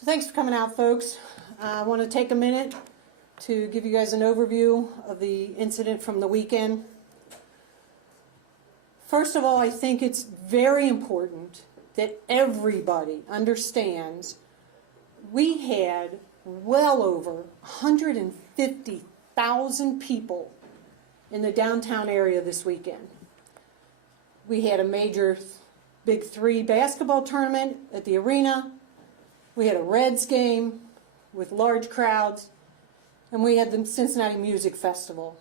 So thanks for coming out, folks. I want to take a minute to give you guys an overview of the incident from the weekend. First of all, I think it's very important that everybody understands we had well over 150,000 people in the downtown area this weekend. We had a major Big Three basketball tournament at the arena. We had a Reds game with large crowds, and we had the Cincinnati Music Festival.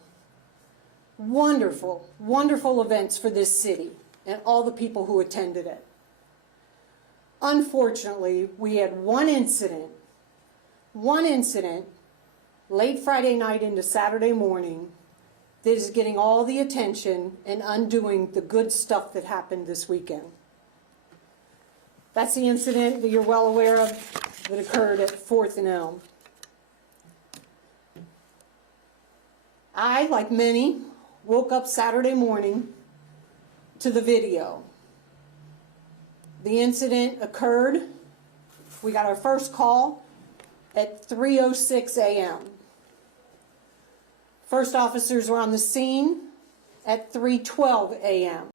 Wonderful, wonderful events for this city and all the people who attended it. Unfortunately, we had one incident late Friday night into Saturday morning that is getting all the attention and undoing the good stuff that happened this weekend. That's the incident that you're well aware of that occurred at Fourth and Elm. I, like many, woke up Saturday morning to the video. The incident occurred. We got our first call at 3:06 a.m. First officers were on the scene at 3:12 a.m.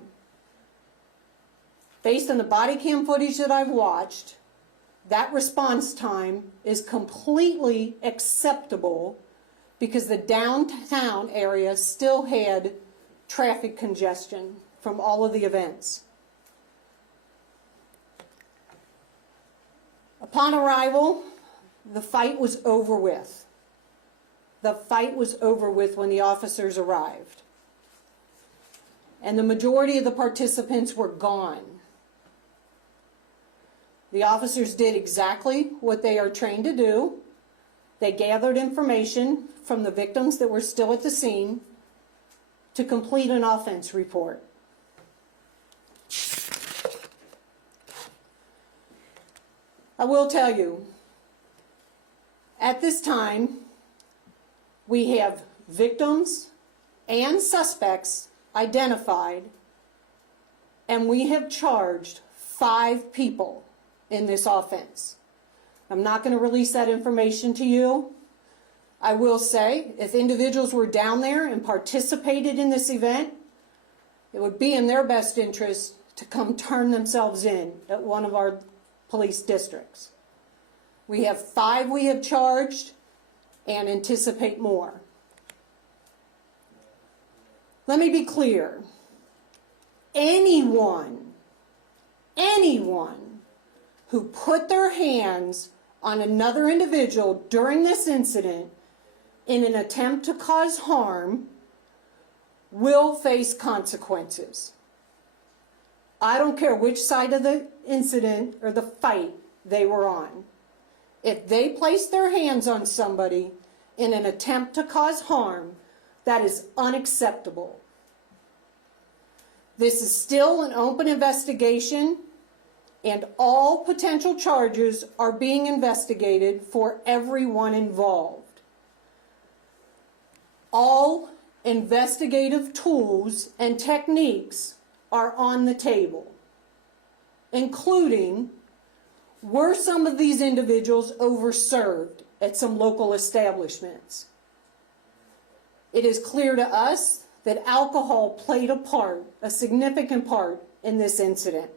Based on the body cam footage that I've watched, that response time is completely acceptable because the downtown area still had traffic congestion from all of the events. Upon arrival, the fight was over with. The fight was over with when the officers arrived. And the majority of the participants were gone. The officers did exactly what they are trained to do. They gathered information from the victims that were still at the scene to complete an offense report. I will tell you, at this time, we have victims and suspects identified, and we have charged 5 people in this offense. I'm not going to release that information to you. I will say, if individuals were down there and participated in this event, it would be in their best interest to come turn themselves in at one of our police districts. We have 5 we have charged and anticipate more. Let me be clear. Anyone who put their hands on another individual during this incident in an attempt to cause harm will face consequences. I don't care which side of the incident or the fight they were on. If they place their hands on somebody in an attempt to cause harm, that is unacceptable. This is still an open investigation, and all potential charges are being investigated for everyone involved. All investigative tools and techniques are on the table, including, were some of these individuals overserved at some local establishments? It is clear to us that alcohol played a part, a significant part, in this incident.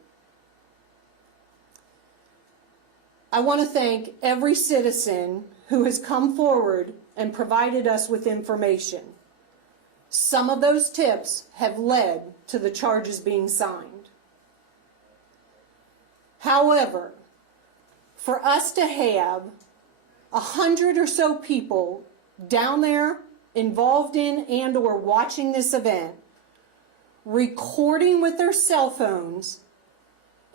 I want to thank every citizen who has come forward and provided us with information. Some of those tips have led to the charges being signed. However, for us to have 100 or so people down there involved in and or watching this event, recording with their cell phones,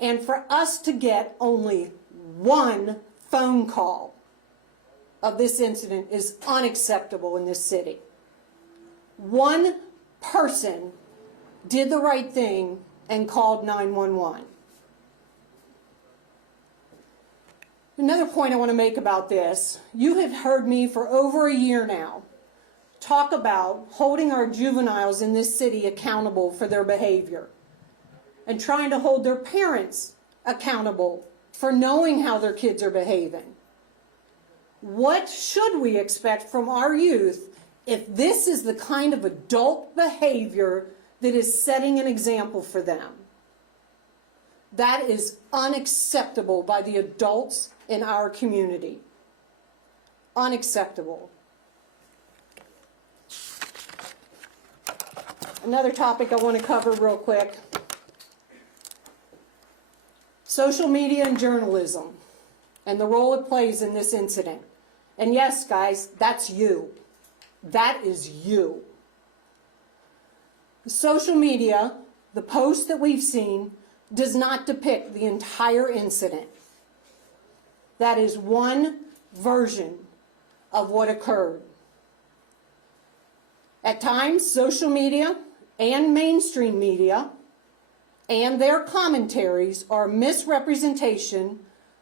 and for us to get only 1 phone call of this incident is unacceptable in this city. 1 person did the right thing and called 911. Another point I want to make about this, you have heard me for over a year now talk about holding our juveniles in this city accountable for their behavior and trying to hold their parents accountable for knowing how their kids are behaving. What should we expect from our youth if this is the kind of adult behavior that is setting an example for them? That is unacceptable by the adults in our community. Unacceptable. Another topic I want to cover real quick. Social media and journalism and the role it plays in this incident. And yes, guys, that's you. That is you. Social media, the post that we've seen, does not depict the entire incident. That is one version of what occurred. At times, social media and mainstream media and their commentaries are a misrepresentation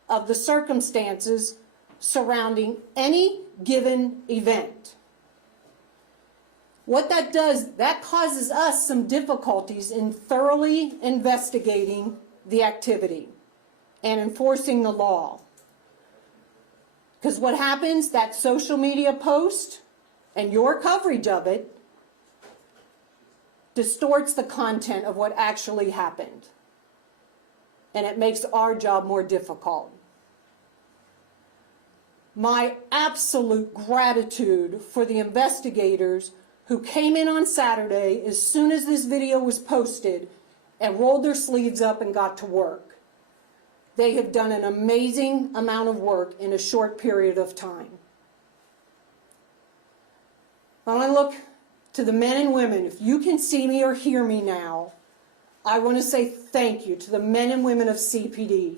of the circumstances surrounding any given event. What that does, that causes us some difficulties in thoroughly investigating the activity and enforcing the law. Because what happens, that social media post and your coverage of it distorts the content of what actually happened. And it makes our job more difficult. My absolute gratitude for the investigators who came in on Saturday as soon as this video was posted and rolled their sleeves up and got to work. They have done an amazing amount of work in a short period of time. I want to look to the men and women. If you can see me or hear me now, I want to say thank you to the men and women of CPD.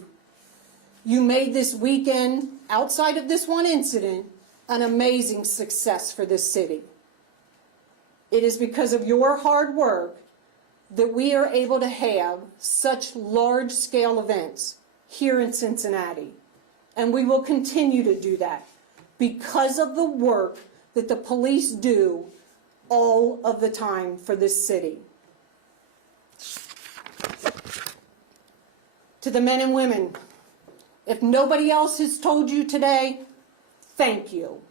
You made this weekend, outside of this one incident, an amazing success for this city. It is because of your hard work that we are able to have such large-scale events here in Cincinnati. And we will continue to do that because of the work that the police do all of the time for this city. To the men and women, if nobody else has told you today, thank you.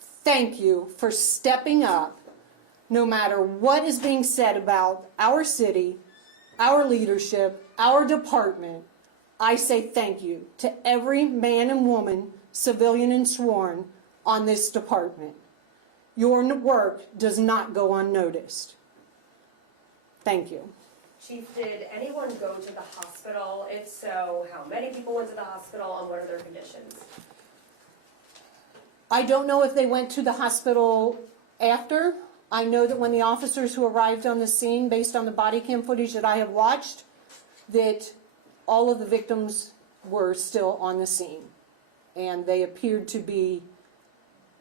Thank you for stepping up no matter what is being said about our city, our leadership, our department. I say thank you to every man and woman, civilian and sworn, on this department. Your work does not go unnoticed. Thank you. Chief, did anyone go to the hospital? If so, how many people went to the hospital and what are their conditions? I don't know if they went to the hospital after. I know that when the officers who arrived on the scene, based on the body cam footage that I have watched, that all of the victims were still on the scene. And they appeared to be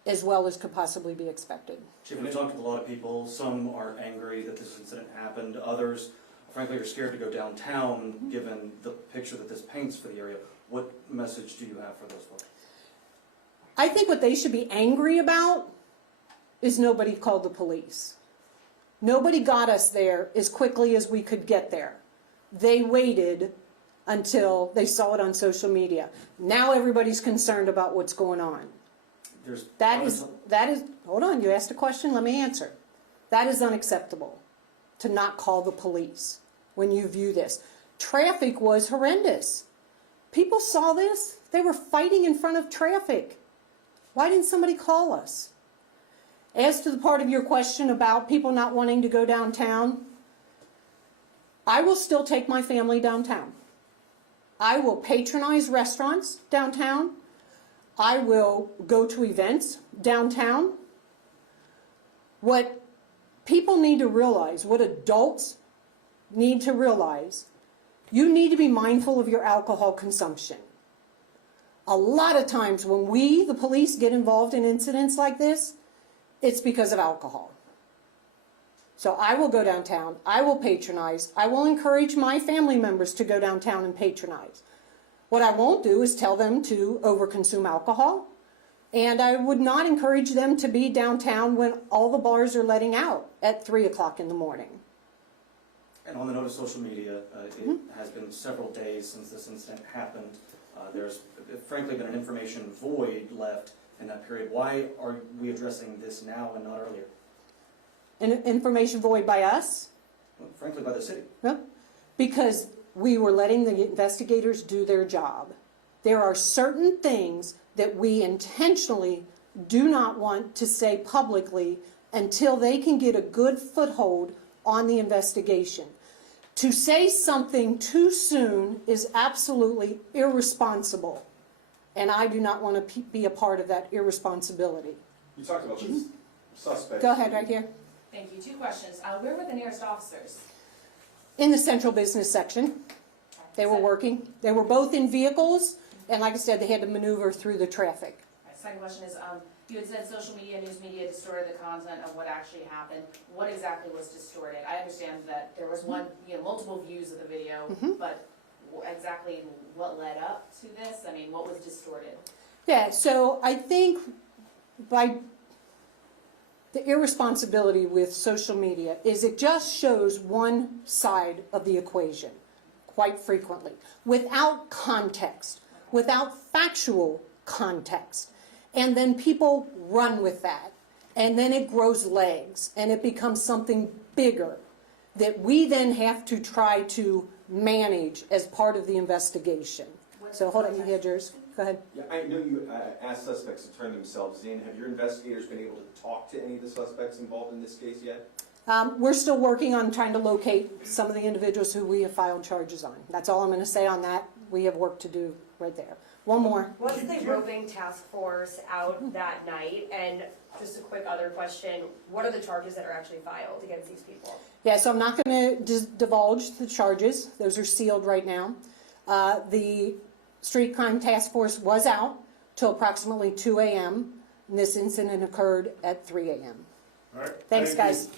as well as could possibly be expected. Chief, we talked with a lot of people. Some are angry that this incident happened. Others, frankly, are scared to go downtown given the picture that this paints for the area. What message do you have for those folks? I think what they should be angry about is nobody called the police. Nobody got us there as quickly as we could get there. They waited until they saw it on social media. Now everybody's concerned about what's going on. That is, hold on, you asked a question, let me answer. That is unacceptable, to not call the police when you view this. Traffic was horrendous. People saw this, they were fighting in front of traffic. Why didn't somebody call us? As to the part of your question about people not wanting to go downtown, I will still take my family downtown. I will patronize restaurants downtown. I will go to events downtown. What people need to realize, what adults need to realize, you need to be mindful of your alcohol consumption. A lot of times when we, the police, get involved in incidents like this, it's because of alcohol. So I will go downtown, I will patronize, I will encourage my family members to go downtown and patronize. What I won't do is tell them to overconsume alcohol, and I would not encourage them to be downtown when all the bars are letting out at 3 o'clock in the morning. And on the note of social media, it has been several days since this incident happened. There's frankly been an information void left in that period. Why are we addressing this now and not earlier? An information void by us? Well, frankly, by the city. No, because we were letting the investigators do their job. There are certain things that we intentionally do not want to say publicly until they can get a good foothold on the investigation. To say something too soon is absolutely irresponsible, and I do not want to be a part of that irresponsibility. You talked about this suspect. Go ahead, right here. Thank you. 2 questions. Where were the nearest officers? In the central business section, they were working. They were both in vehicles, and like I said, they had to maneuver through the traffic. My second question is, you had said social media, news media distorted the content of what actually happened. What exactly was distorted? I understand that there was multiple views of the video, but exactly what led up to this? I mean, what was distorted? Yeah, so I think by the irresponsibility with social media is it just shows one side of the equation quite frequently without context, without factual context. And then people run with that. And then it grows legs and it becomes something bigger that we then have to try to manage as part of the investigation. So hold on, you had yours. Go ahead. Yeah, I know you asked suspects to turn themselves in. Have your investigators been able to talk to any of the suspects involved in this case yet? We're still working on trying to locate some of the individuals who we have filed charges on. That's all I'm going to say on that. We have work to do right there. One more. Was the roving task force out that night? And just a quick other question, what are the charges that are actually filed against these people? Yeah, so I'm not going to divulge the charges. Those are sealed right now. The street crime task force was out till approximately 2 a.m. and this incident occurred at 3 a.m. All right. Thanks, Thank you. guys.